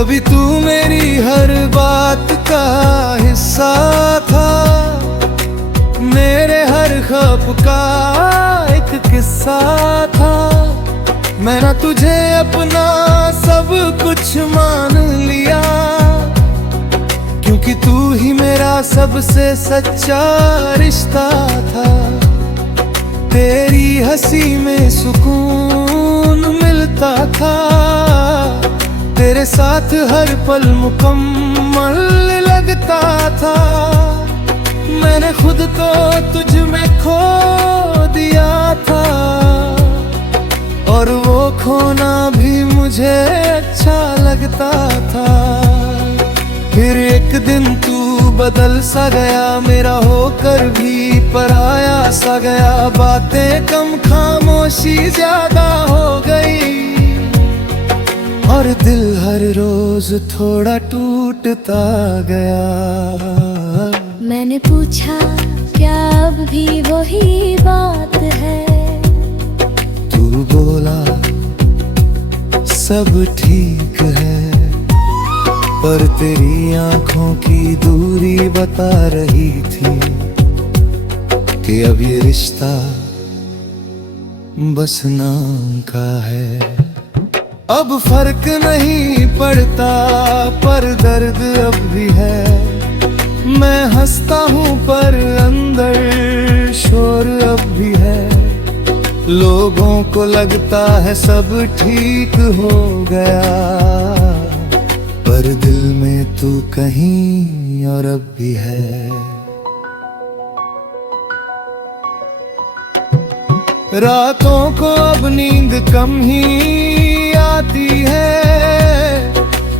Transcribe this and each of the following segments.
कभी तू मेरी हर बात का हिस्सा था, मेरे हर ख्वाब का एक किस्सा था। मैंने तुझे अपना सब कुछ मान लिया, क्योंकि तू ही मेरा सबसे सच्चा रिश्ता था। तेरी हंसी में सुकून मिलता था, तेरे साथ हर पल मुकम्मल लगता था। मैंने खुद तो तुझ में खो दिया था, और वो खोना भी मुझे अच्छा लगता था। फिर एक दिन तू बदल सा गया, मेरा होकर भी पराया सा गया। बातें कम खामोशी ज्यादा हो गई, और दिल हर रोज थोड़ा टूटता गया। मैंने पूछा क्या अब भी वही बात है, तू बोला सब ठीक है, पर तेरी आंखों की दूरी बता रही थी कि अब ये रिश्ता बस नाम का है। अब फर्क नहीं पड़ता, पर दर्द अब भी है। मैं हंसता हूँ पर अंदर शोर अब भी है। लोगों को लगता है सब ठीक हो गया, पर दिल में तू कहीं और अब भी है। रातों को अब नींद कम ही आती है,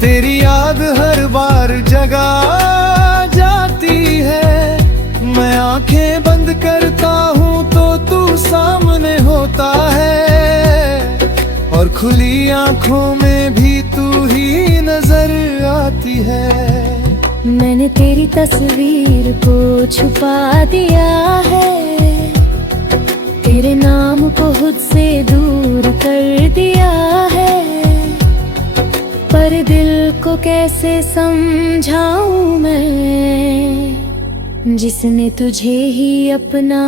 तेरी याद हर बार जगा जाती है। मैं आंखें बंद करता हूँ तो तू सामने होता है, और खुली आंखों में भी तू ही नजर आती है। मैंने तेरी तस्वीर को छुपा दिया है, तेरे नाम को खुद से दूर कर दिया है। पर दिल को कैसे समझाऊं मैं, जिसने तुझे ही अपना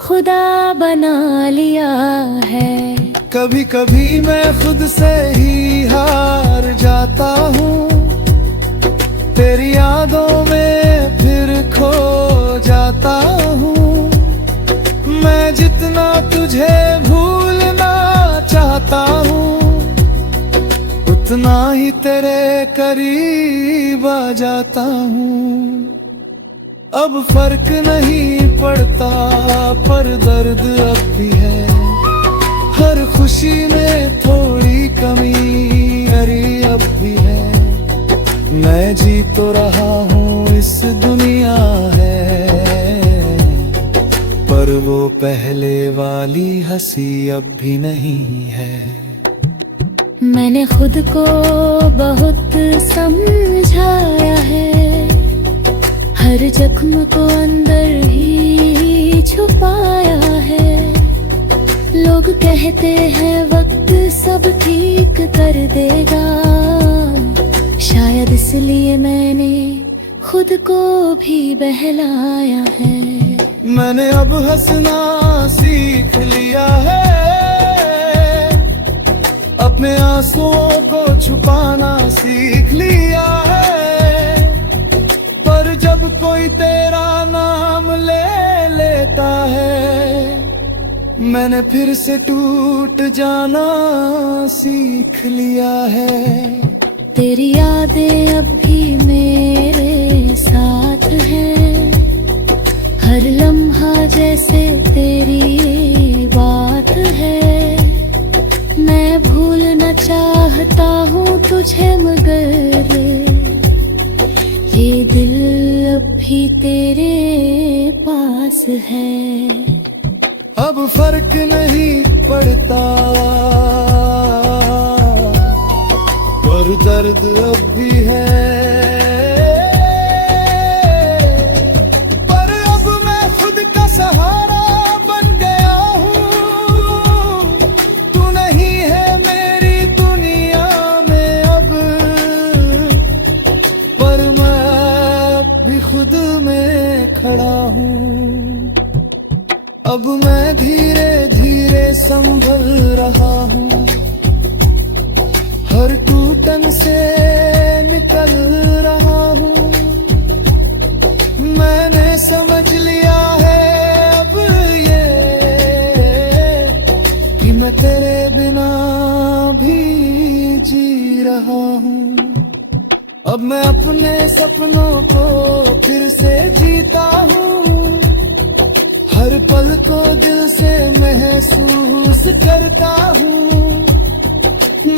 खुदा बना लिया है। कभी कभी मैं खुद से ही हार जाता हूँ, तेरी यादों में फिर खो जाता हूँ। मैं जितना तुझे भूलना चाहता हूँ, उतना ही तेरे करीब आ जाता हूँ। अब फर्क नहीं पड़ता, पर दर्द अब भी है। हर खुशी में थोड़ी कमी अरे अब भी है। मैं जी तो रहा हूँ इस दुनिया है, पर वो पहले वाली हंसी अब भी नहीं है। मैंने खुद को बहुत समझाया है, हर जख्म को अंदर ही छुपाया है। लोग कहते हैं वक्त सब ठीक कर देगा, शायद इसलिए मैंने खुद को भी बहलाया है। मैंने अब हंसना सीख लिया है, अपने आंसुओं को छुपाना सीख लिया है। पर जब कोई तेरा नाम ले लेता है, मैंने फिर से टूट जाना सीख लिया है। तेरी यादें अब भी मेरे साथ हैं, हर लम्हा जैसे तेरी ये बात है। मैं भूलना चाहता हूँ तुझे, मगर ये दिल अब भी तेरे पास है। अब फर्क नहीं पड़ता, पर दर्द अब भी है। पर अब मैं खुद का सहारा बन गया हूँ, तू नहीं है मेरी दुनिया में अब। संभल रहा हूँ, हर टूटन से निकल रहा हूँ। मैंने समझ लिया है अब ये कि मैं तेरे बिना भी जी रहा हूँ। अब मैं अपने सपनों को फिर से जीता हूँ, हर पल को दिल से महसूस करता हूँ।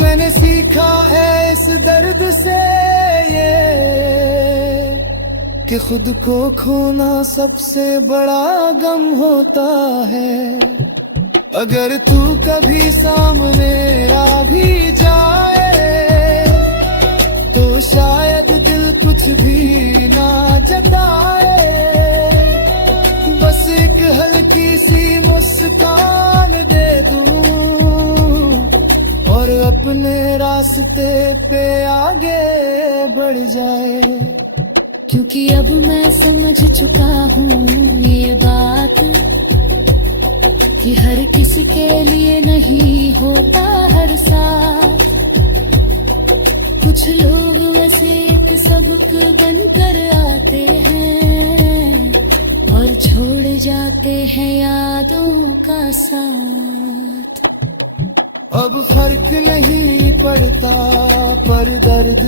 मैंने सीखा है इस दर्द से ये कि खुद को खोना सबसे बड़ा गम होता है। अगर तू कभी सामने आ भी जाए तो शायद दिल कुछ भी ना जताए, बस एक हल्की सी मुस्कान दे दूं और अपने रास्ते पे आगे बढ़ जाए। क्योंकि अब मैं समझ चुका हूँ ये बात कि हर किसी के लिए नहीं होता हर साथ। कुछ लोग वैसे एक सबक बनकर आते हैं और छोड़ जाते हैं यादों का साथ। अब फर्क नहीं पड़ता पर दर्द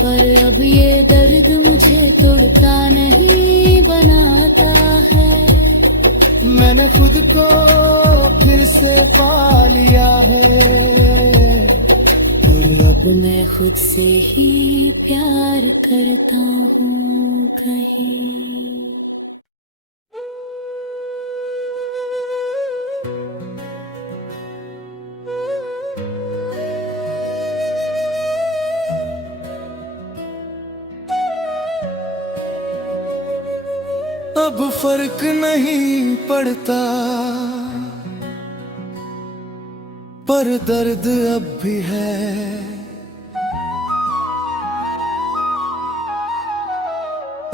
पर अब ये दर्द मुझे तोड़ता नहीं बनाता है। मैंने खुद को फिर से पा लिया है, अब मैं खुद से ही प्यार करता हूँ कहीं। अब फर्क नहीं पड़ता पर दर्द अब भी है।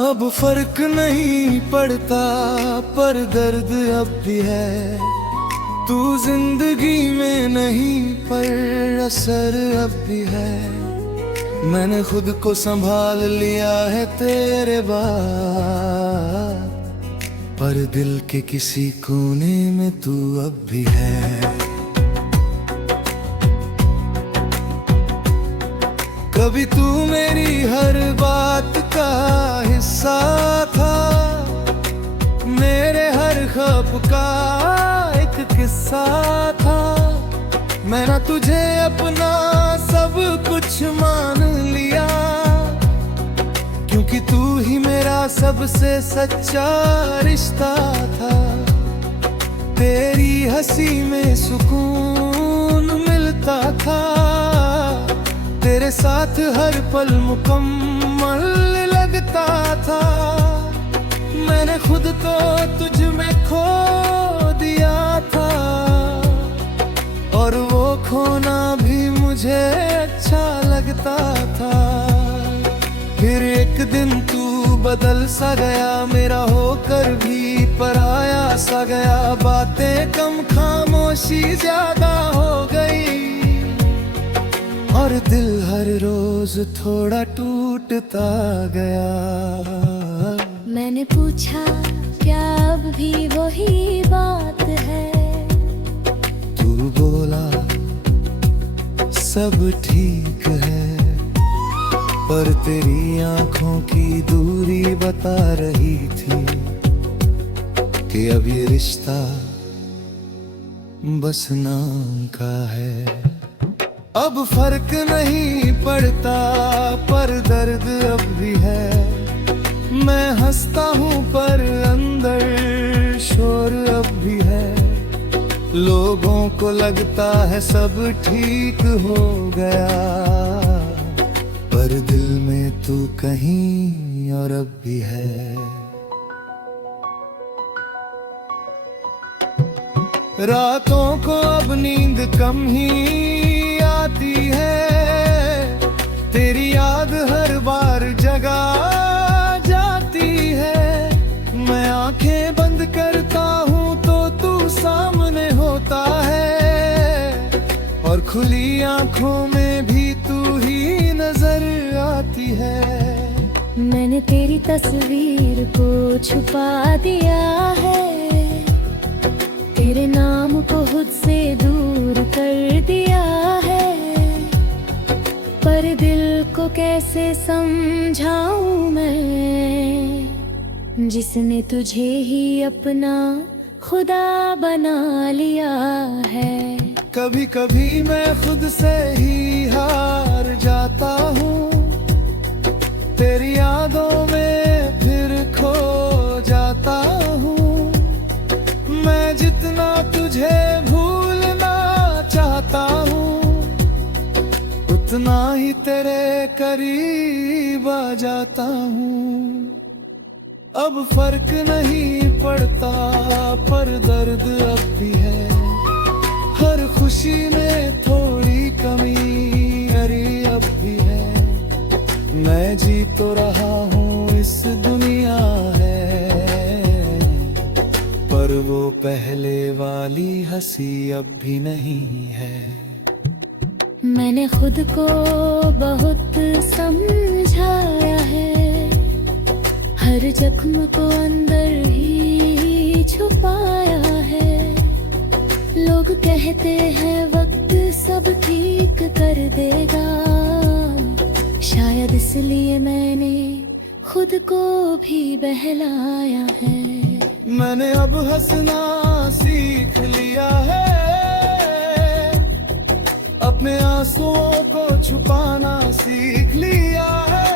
अब फर्क नहीं पड़ता पर दर्द अब भी है। तू जिंदगी में नहीं पर असर अब भी है। मैंने खुद को संभाल लिया है तेरे बाद, पर दिल के किसी कोने में तू अब भी है। कभी तू मेरी हर बात का हिस्सा था, मेरे हर ख्वाब का एक किस्सा था। मैंने तुझे अपना सब कुछ मान लिया, क्योंकि तू ही मेरा सबसे सच्चा रिश्ता था। तेरी हंसी में सुकून मिलता था, तेरे साथ हर पल मुकम्मल लगता था। मैंने खुद तो तुझ में खो दिया था, और वो खोना भी मुझे अच्छा लगता था। फिर एक दिन तू बदल सा गया, मेरा होकर भी पराया सा गया। बातें कम खामोशी ज्यादा हो गई, और दिल हर रोज थोड़ा टूटता गया। मैंने पूछा क्या अब भी वही बात है, तू बोला सब ठीक है, पर तेरी आंखों की दूरी बता रही थी कि अब ये रिश्ता बस नाम का है। अब फर्क नहीं पड़ता पर दर्द अब भी है। मैं हंसता हूँ पर अंदर शोर अब भी है। लोगों को लगता है सब ठीक हो गया, पर दिल में तू कहीं और अब भी है। रातों को अब नींद कम ही आती है, तेरी याद हर बार जगा जाती है। मैं आंखें बंद करता हूँ तो तू सामने होता और खुली आंखों में भी तू ही नजर आती है। मैंने तेरी तस्वीर को छुपा दिया है, तेरे नाम को खुद से दूर कर दिया है। पर दिल को कैसे समझाऊं मैं, जिसने तुझे ही अपना खुदा बना लिया है। कभी कभी मैं खुद से ही हार जाता हूँ, तेरी यादों में फिर खो जाता हूँ। मैं जितना तुझे भूलना चाहता हूँ, उतना ही तेरे करीब आ जाता हूँ। अब फर्क नहीं पड़ता पर दर्द अब भी है, हर खुशी में थोड़ी कमी अरी अब भी है। मैं जी तो रहा हूँ इस दुनिया है, पर वो पहले वाली हंसी अब भी नहीं है। मैंने खुद को बहुत समझाया है, हर जख्म को अंदर ही छुपाया है। लोग कहते हैं वक्त सब ठीक कर देगा, शायद इसलिए मैंने खुद को भी बहलाया है। मैंने अब हंसना सीख लिया है, अपने आंसुओं को छुपाना सीख लिया है।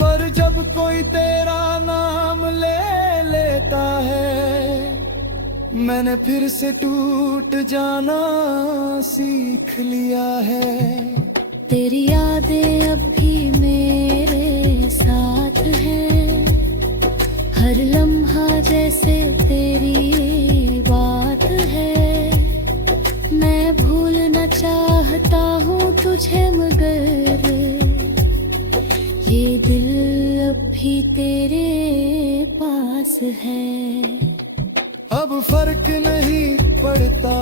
पर जब कोई तेरा नाम ले लेता है, मैंने फिर से टूट जाना सीख लिया है। तेरी यादें अब भी मेरे साथ हैं, हर लम्हा जैसे तेरी बात है। मैं भूलना चाहता हूँ तुझे, मगर ये दिल अब भी तेरे पास है। अब फर्क नहीं पड़ता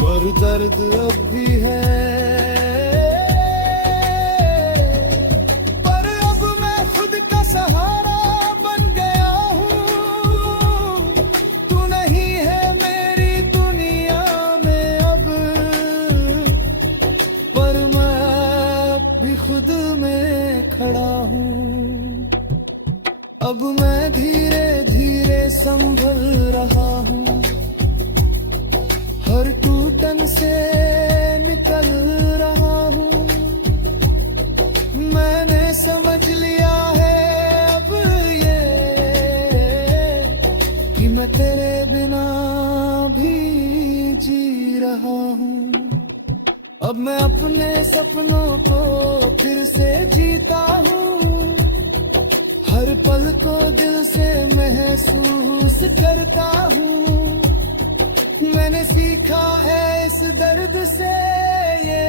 पर दर्द अब भी है। पर अब मैं खुद का सहारा बन गया हूँ, तू नहीं है मेरी दुनिया में अब। पर मैं अब भी खुद में खड़ा हूँ, अब मैं धीरे धीरे संभल रहा हूँ, हर टूटन से निकल रहा हूँ। मैंने समझ लिया है अब ये कि मैं तेरे बिना भी जी रहा हूँ। अब मैं अपने सपनों को फिर से जीता हूँ, हर पल को दिल से महसूस करता हूँ। मैंने सीखा है इस दर्द से ये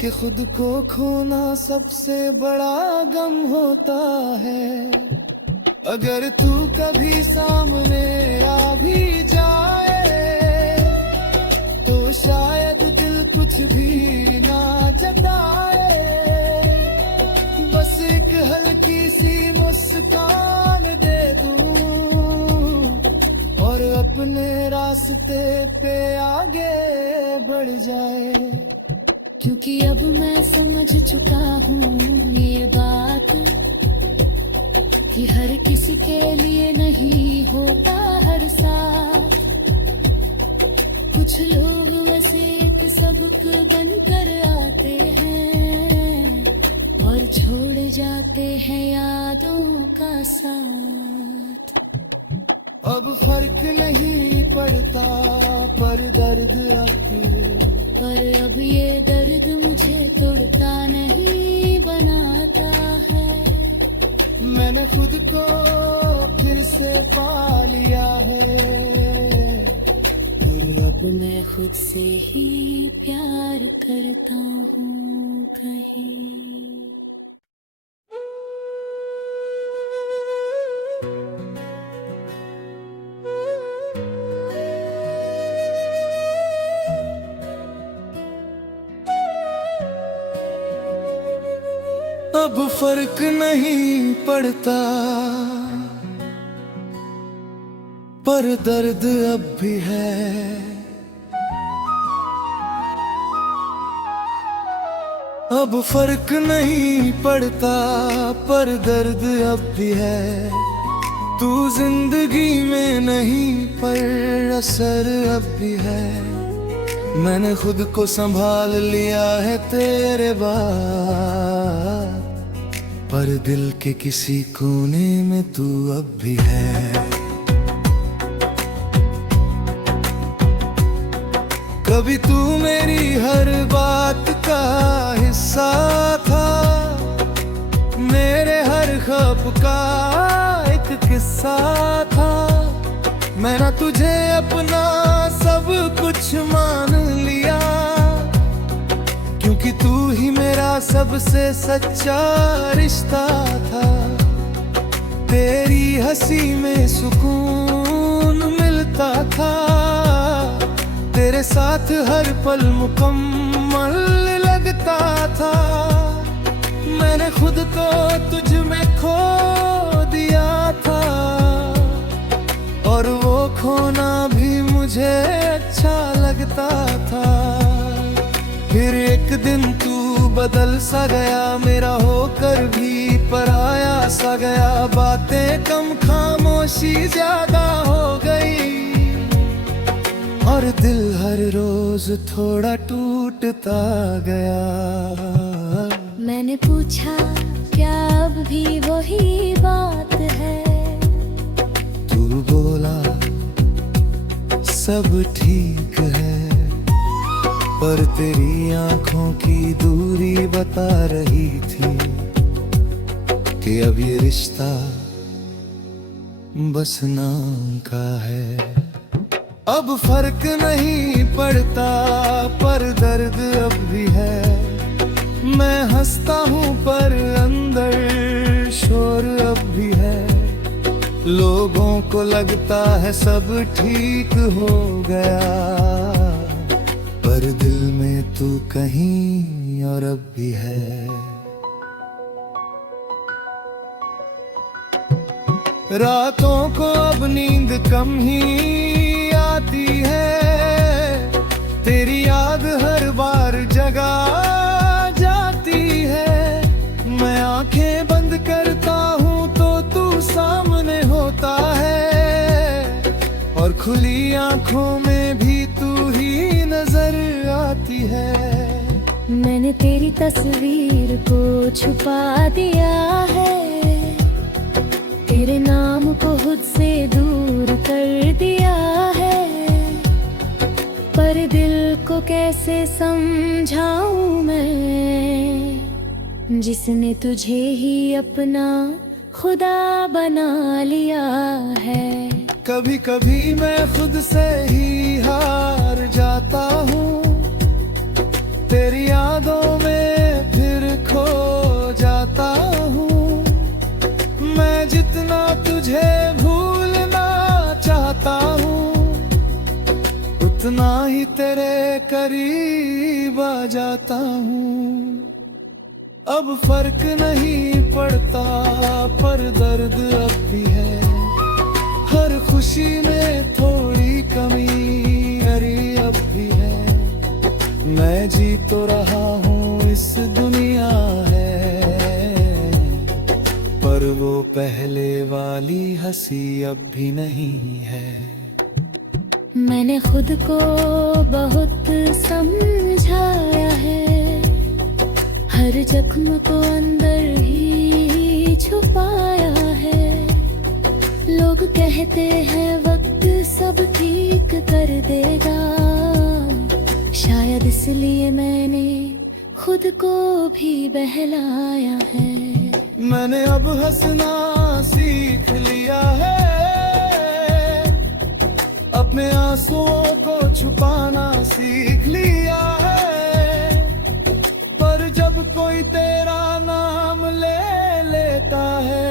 कि खुद को खोना सबसे बड़ा गम होता है। अगर तू कभी सामने आ भी जाए तो शायद दिल कुछ भी ना जताए, बस एक हल्की सी मुस्कान दे दूं और अपने रास्ते पे आगे बढ़ जाए। क्योंकि अब मैं समझ चुका हूँ ये बात, कि हर किसी के लिए नहीं होता हर साथ। कुछ लोग वैसे एक सबक बनकर आते हैं और छोड़ जाते हैं यादों का साथ। अब फर्क नहीं पड़ता पर दर्द अब भी है, पर अब ये दर्द मुझे तोड़ता नहीं बनाता है। मैंने खुद को फिर से पा लिया है, और अब मैं खुद से ही प्यार करता हूँ कहीं। फर्क नहीं पड़ता, पर दर्द अब भी है। अब फर्क नहीं पड़ता, पर दर्द अब भी है। तू जिंदगी में नहीं, पर असर अब भी है। मैंने खुद को संभाल लिया है तेरे बाद, पर दिल के किसी कोने में तू अब भी है। कभी तू मेरी हर बात का हिस्सा था, मेरे हर ख्वाब का एक किस्सा था। मैंने तुझे अपना सब कुछ मान लिया, क्योंकि तू ही मेरा सबसे सच्चा रिश्ता था। तेरी हंसी में सुकून मिलता था, तेरे साथ हर पल मुकम्मल लगता था। मैंने खुद को तुझ में खो दिया था, और वो खोना भी मुझे अच्छा लगता था। फिर एक दिन तू बदल सा गया, मेरा होकर भी पराया सा गया। बातें कम, खामोशी ज्यादा हो गई, और दिल हर रोज थोड़ा टूटता गया। मैंने पूछा क्या अब भी वही बात है, तू बोला सब ठीक है, पर तेरी आंखों की दूरी बता रही थी कि अब ये रिश्ता बस नाम का है। अब फर्क नहीं पड़ता, पर दर्द अब भी है। मैं हंसता हूँ पर अंदर शोर अब भी है। लोगों को लगता है सब ठीक हो गया, पर दिल में तू कहीं और अब भी है। रातों को अब नींद कम ही आती है, तेरी याद हर बार जगा जाती है। मैं आंखें बंद करता हूँ तो तू सामने होता है, और खुली आंखों में भी तू ही नजर आती है। मैंने तेरी तस्वीर को छुपा दिया है, तेरे नाम को खुद से दूर कर दिया है। पर दिल को कैसे समझाऊं मैं, जिसने तुझे ही अपना खुदा बना लिया है। कभी कभी मैं खुद से ही हार जाता हूँ, तेरी यादों में फिर खो जाता हूँ। मैं जितना तुझे भूलना चाहता हूँ, उतना ही तेरे करीब आ जाता हूँ। अब फर्क नहीं पड़ता, पर दर्द अब भी है। हर खुशी में थोड़ी कमी अरे अब भी है। मैं जी तो रहा हूँ इस दुनिया है, पर वो पहले वाली हंसी अब भी नहीं है। मैंने खुद को बहुत समझाया है, हर जख्म को अंदर ही छुपाया है। लोग कहते हैं वक्त सब ठीक कर देगा, शायद इसलिए मैंने खुद को भी बहलाया है। मैंने अब हंसना सीख लिया है, अपने आंसुओं को छुपाना सीख लिया है। पर जब कोई तेरा नाम ले लेता है,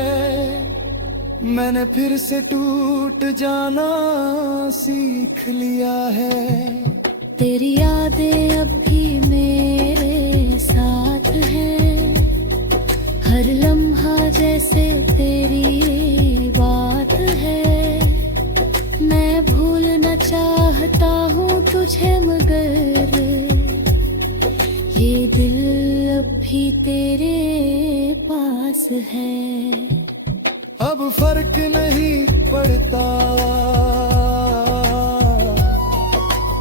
मैंने फिर से टूट जाना सीख लिया है। तेरी यादें अब भी मेरे साथ हैं, हर लम्हा जैसे तेरी बात है। मैं भूलना चाहता हूँ तुझे मगर ये दिल अब भी तेरे पास है। अब फर्क नहीं पड़ता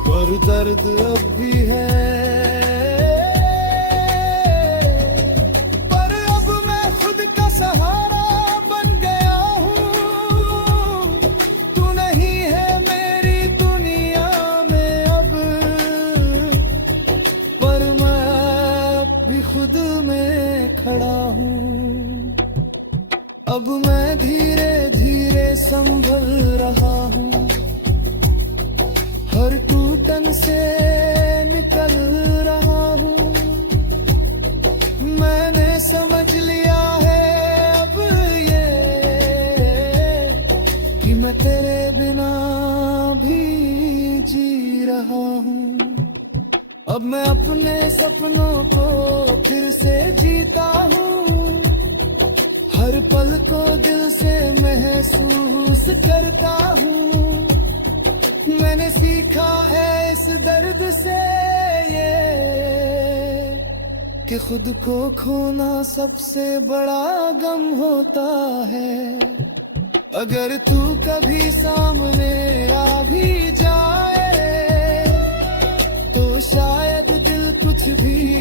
पर दर्द अब भी है। पर अब मैं खुद का सहारा बन गया हूँ। तू नहीं है मेरी दुनिया में अब, पर मैं अब भी खुद में खड़ा हूँ। अब मैं धीरे धीरे संभल रहा हूँ, हर टूटन से निकल रहा हूँ। मैंने समझ लिया है अब ये कि मैं तेरे बिना भी जी रहा हूँ। अब मैं अपने सपनों को फिर से जीता हूँ, हर पल को दिल से महसूस करता हूँ। मैंने सीखा है इस दर्द से ये कि खुद को खोना सबसे बड़ा गम होता है। अगर तू कभी सामने आ भी जाए तो शायद दिल कुछ भी